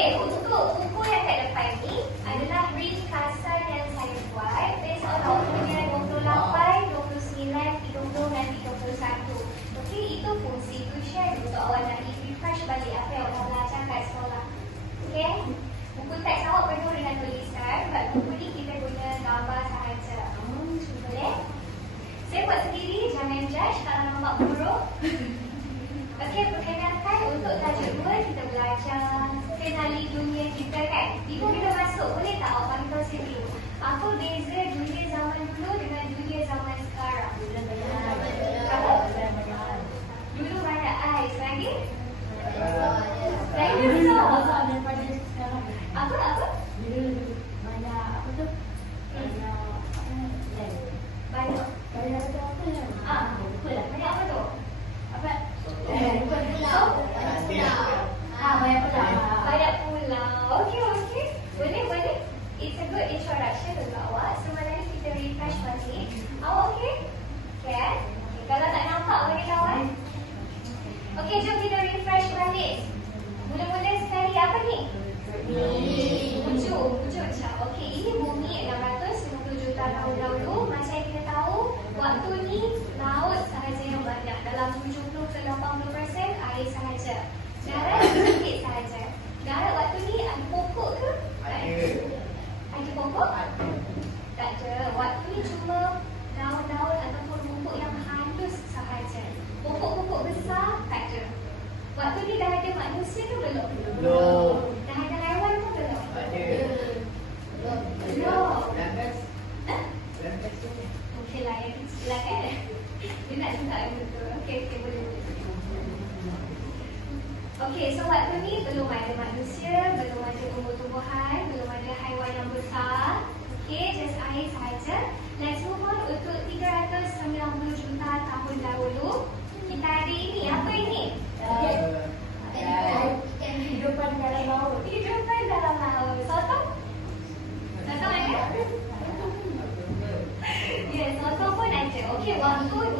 给出足够的。dunia kita kan? Ibu kita masuk boleh tak awak panggil saya dulu Apa beza dunia zaman dulu dengan dunia zaman sekarang. Dulu. Banyak ais lagi? Lagi besar Dia nak cinta dengan tu. Okey, okay, boleh. Okey, so waktu ni belum ada manusia, belum ada tumbuh-tumbuhan, belum ada haiwan yang besar. Okey, just air sahaja. Let's move on untuk 390 juta tahun dahulu. Kita hari ini, apa ini? Kehidupan okay. dalam laut. Kehidupan dalam laut. Sotong? Sotong ada? Ya, yeah, sotong pun ada. Okey, waktu.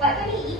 Bahkan.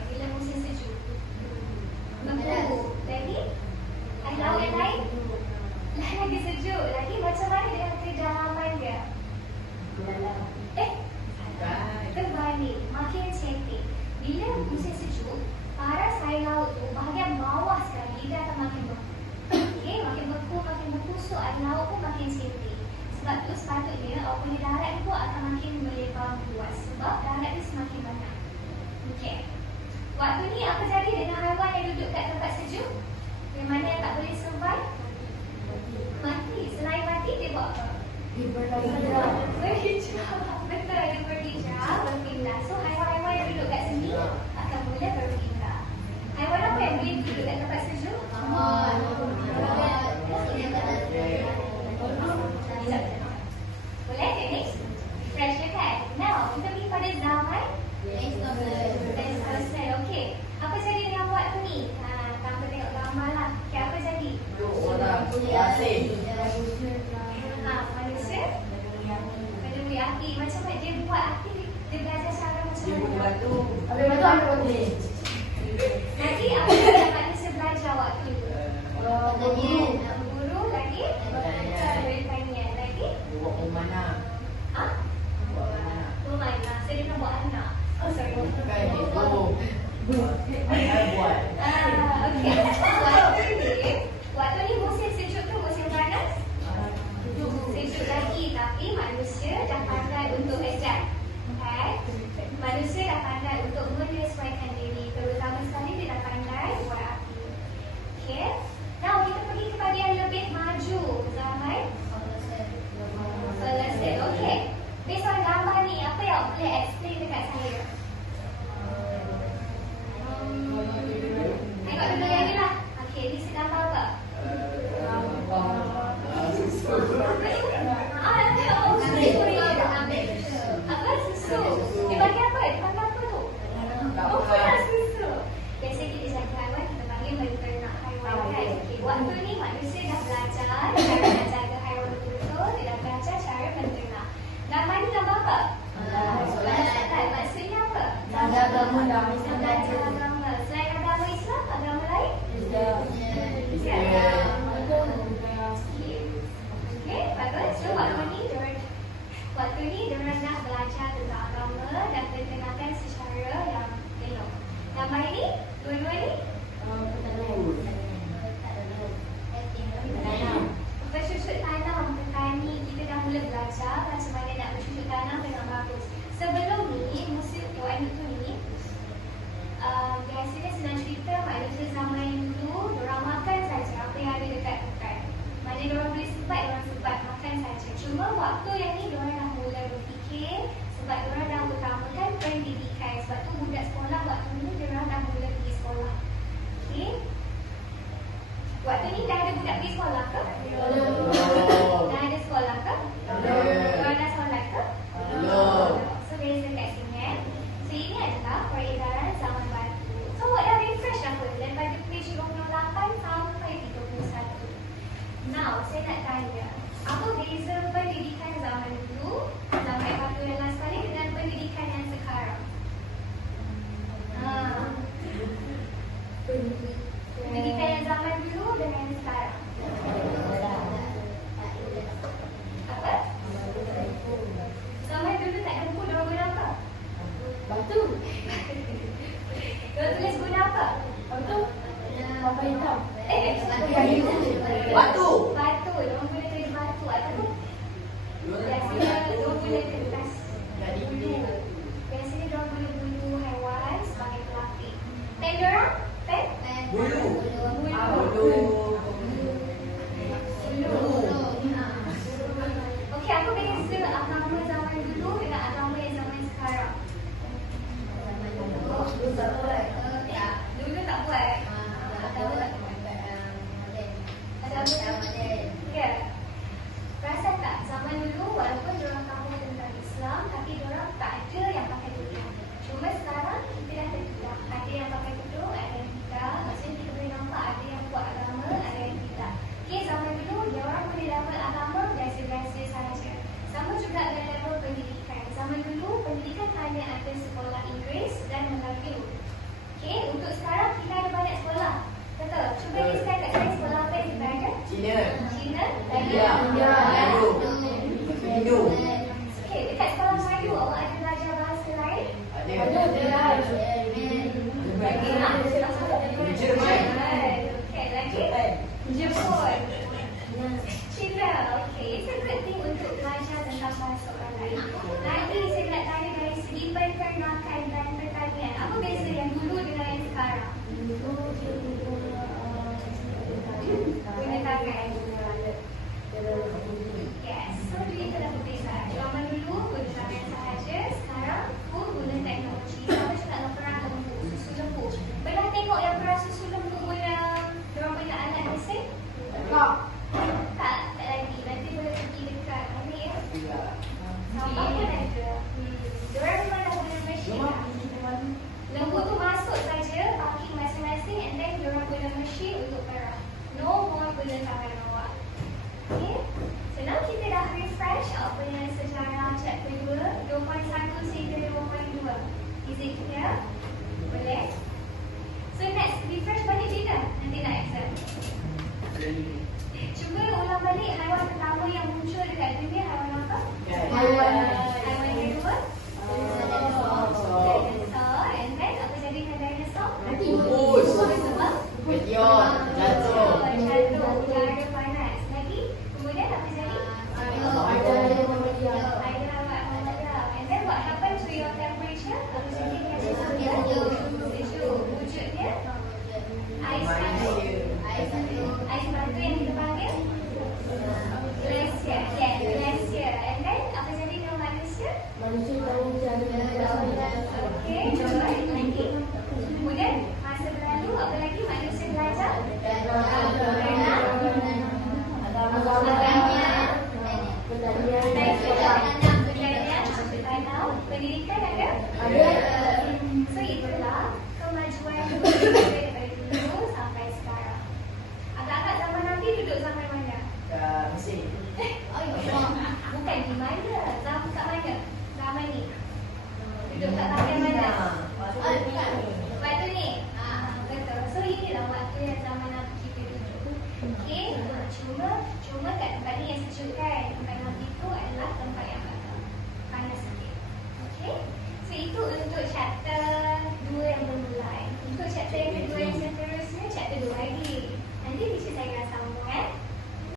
sebab laut pun makin sinti sebab tu sepatutnya orang punya darat pun akan makin melebar luas sebab darat dia semakin banyak. Okey. Waktu ni apa jadi? Dengan haiwan yang duduk kat tempat sejuk? Yang mana yang tak boleh survive? Mati. Selain mati dia buat apa? Berhijrah betul. Dia berhijrah berpindah. So haiwan-haiwan yang duduk kat sini ya. akan mula berpindah. Haiwan apa yang boleh duduk kat tempat sejuk? Oh. Thursday